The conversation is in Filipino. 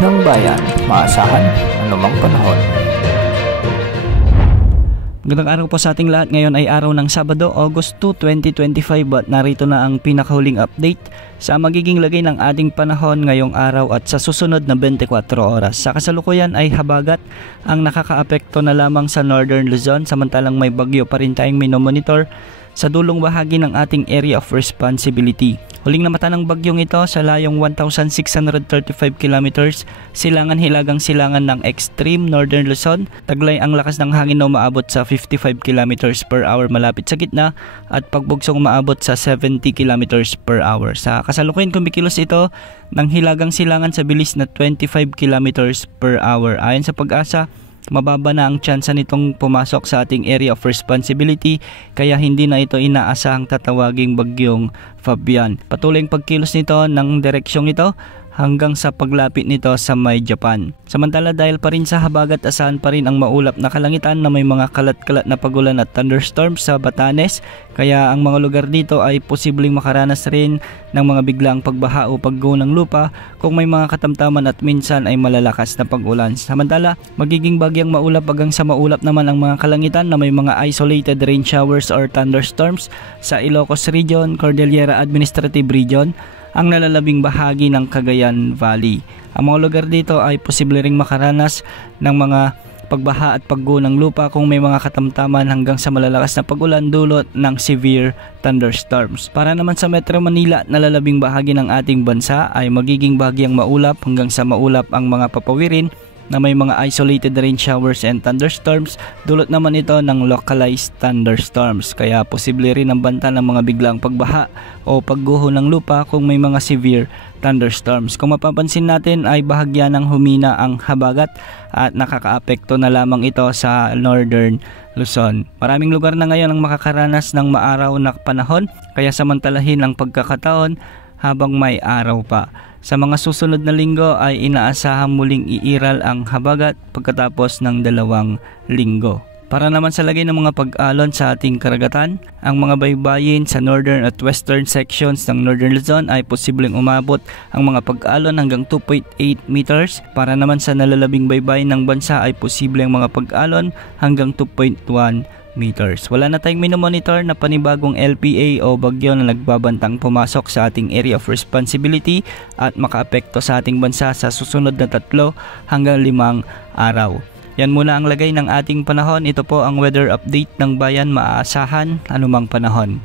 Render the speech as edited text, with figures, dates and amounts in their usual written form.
ng bayan, maasahan anumang panahon. Magandang araw po sa ating lahat. Ngayon ay araw ng Sabado, August 2, 2025 at narito na ang pinakahuling update sa magiging lagay ng ating panahon ngayong araw at sa susunod na 24 oras. Sa kasalukuyan ay habagat ang nakakaapekto na lamang sa Northern Luzon, samantalang may bagyo pa rin tayong minomonitor sa dulong bahagi ng ating area of responsibility. Huling namata ng bagyong ito sa layong 1,635 kilometers, silangan-hilagang-silangan ng extreme Northern Luzon. Taglay ang lakas ng hangin na umaabot sa 55 kilometers per hour malapit sa gitna at pagbugsong umaabot sa 70 kilometers per hour. Sa kasalukuyan kumikilos ito ng hilagang-silangan sa bilis na 25 kilometers per hour. Ayon sa Pag-asa, mababa na ang tsansa nitong pumasok sa ating area of responsibility kaya hindi na ito inaasahang tatawaging bagyong Fabian. Patuloy ang pagkilos nito ng direksyong ito hanggang sa paglapit nito sa may Japan. Samantala dahil pa rin sa habagat, asahan pa rin ang maulap na kalangitan na may mga kalat-kalat na pagulan at thunderstorms sa Batanes, kaya ang mga lugar dito ay posibleng makaranas rin ng mga biglang pagbaha o pagguho ng lupa kung may mga katamtaman at minsan ay malalakas na pag-ulan. Samantala, magiging bagyang maulap hanggang sa maulap naman ang mga kalangitan na may mga isolated rain showers or thunderstorms sa Ilocos Region, Cordillera Administrative Region, ang nalalabing bahagi ng Cagayan Valley. Ang mga lugar dito ay posible ring makaranas ng mga pagbaha at pagguho ng lupa kung may mga katamtaman hanggang sa malalakas na pag-ulan dulot ng severe thunderstorms. Para naman sa Metro Manila, nalalabing bahagi ng ating bansa ay magiging bahagyang maulap hanggang sa maulap ang mga papawirin na may mga isolated rain showers and thunderstorms. Dulot naman ito ng localized thunderstorms, kaya posible rin ang banta ng mga biglang pagbaha o pagguho ng lupa kung may mga severe thunderstorms. Kung mapapansin natin ay bahagya ng humina ang habagat at nakakaapekto na lamang ito sa Northern Luzon. Maraming lugar na ngayon ang makakaranas ng maaraw na panahon, kaya samantalahin ang pagkakataon habang may araw pa. Sa mga susunod na linggo ay inaasahang muling iiral ang habagat pagkatapos ng 2 linggo. Para naman sa lagay ng mga pag-alon sa ating karagatan, ang mga baybayin sa northern at western sections ng Northern Luzon ay posibleng umabot ang mga pag-alon hanggang 2.8 meters. Para naman sa nalalabing baybayin ng bansa ay posibleng mga pag-alon hanggang 2.1 meters. Wala na tayong minomonitor na panibagong LPA o bagyo na nagbabantang pumasok sa ating area of responsibility at makaapekto sa ating bansa sa susunod na 3 hanggang 5 araw. Yan muna ang lagay ng ating panahon. Ito po ang weather update ng bayan, maaasahan anumang panahon.